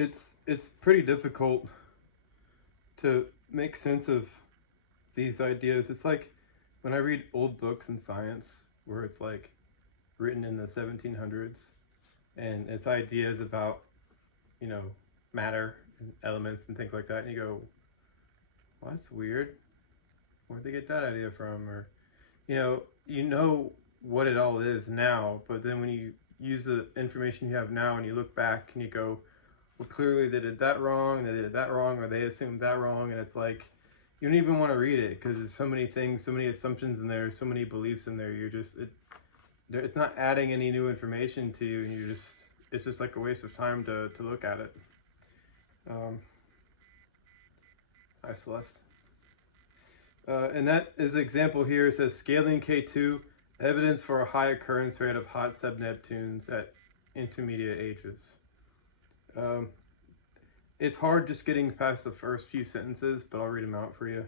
it's pretty difficult to make sense of these ideas. It's like when I read old books in science where it's like written in the 1700s and it's ideas about, you know, matter and elements and things like that, and you go, well, that's weird. Where'd they get that idea from? Or, you know what it all is now, but then when you use the information you have now and you look back and you go, well, clearly they did that wrong, they did that wrong, or they assumed that wrong, and it's like, you don't even want to read it because there's so many things, so many assumptions in there, so many beliefs in there. It's not adding any new information to you, and it's just like a waste of time to look at it. Hi, Celeste. And that is an example here. It says scaling K2, evidence for a high occurrence rate of hot sub-Neptunes at intermediate ages. It's hard just getting past the first few sentences, but I'll read them out for you.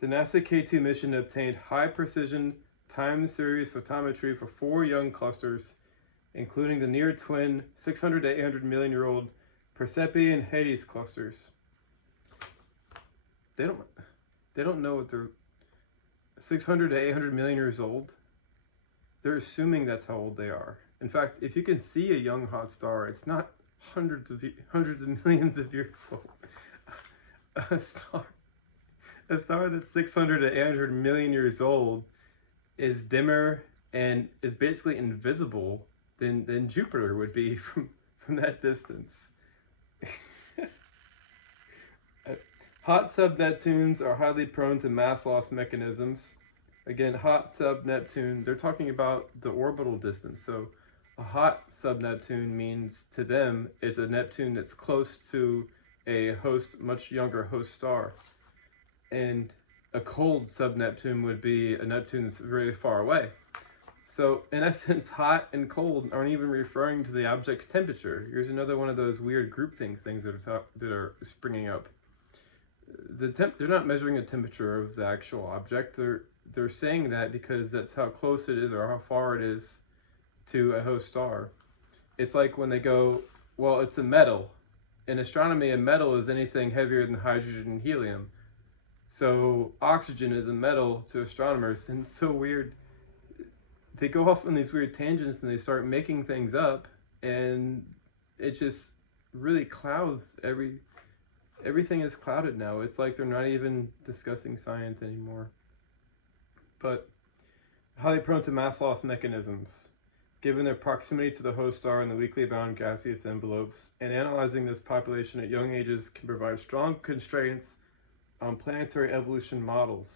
The NASA K2 mission obtained high precision time series photometry for 4 young clusters, including the near twin 600 to 800 million year old Persepi and Hades clusters. They don't know what they're 600 to 800 million years old. They're assuming that's how old they are. In fact, if you can see a young hot star, it's not hundreds of millions of years old. A star that's 600 to 800 million years old is dimmer and is basically invisible than Jupiter would be from that distance. Hot sub-Neptunes are highly prone to mass loss mechanisms. Again, hot sub-Neptune, they're talking about the orbital distance. So a hot sub-Neptune means to them it's a Neptune that's close to a much younger host star. And a cold sub-Neptune would be a Neptune that's very far away. So in essence, hot and cold aren't even referring to the object's temperature. Here's another one of those weird groupthink things that are springing up. They're not measuring the temperature of the actual object. They're saying that because that's how close it is or how far it is to a host star. It's like when they go, well, it's a metal. In astronomy, a metal is anything heavier than hydrogen and helium. So oxygen is a metal to astronomers, and it's so weird. They go off on these weird tangents and they start making things up, and it just really clouds everything is clouded now. It's like they're not even discussing science anymore. But highly prone to mass loss mechanisms, given their proximity to the host star and the weakly bound gaseous envelopes, and analyzing this population at young ages can provide strong constraints on planetary evolution models.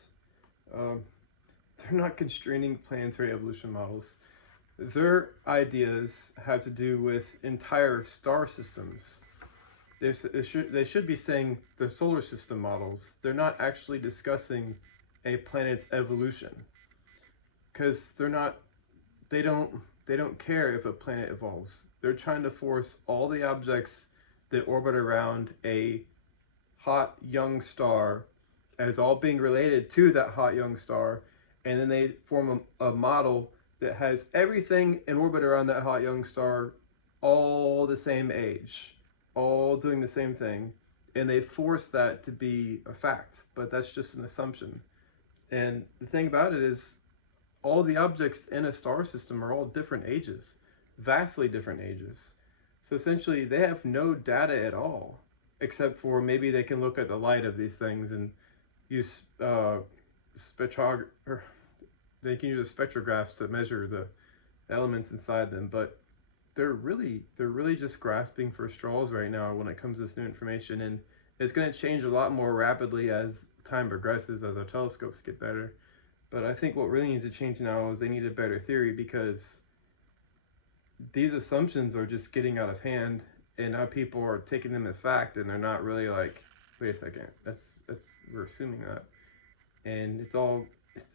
They're not constraining planetary evolution models. Their ideas have to do with entire star systems. They should be saying the solar system models. They're not actually discussing a planet's evolution, because they don't care if a planet evolves. They're trying to force all the objects that orbit around a hot young star as all being related to that hot young star, and then they form a model that has everything in orbit around that hot young star all the same age, all doing the same thing, and they force that to be a fact, but that's just an assumption. And the thing about it is, all the objects in a star system are all different ages, vastly different ages. So essentially, they have no data at all, except for maybe they can look at the light of these things and use they can use spectrographs to measure the elements inside them. But they're really just grasping for straws right now when it comes to this new information, and it's going to change a lot more rapidly as time progresses, as our telescopes get better. But I think what really needs to change now is they need a better theory, because these assumptions are just getting out of hand, and now people are taking them as fact, and they're not really like, wait a second, we're assuming that. And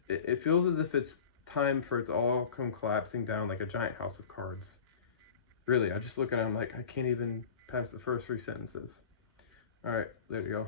it feels as if it's time for it to all come collapsing down like a giant house of cards. Really, I just look at it, I'm like, I can't even pass the first 3 sentences. All right, there you go.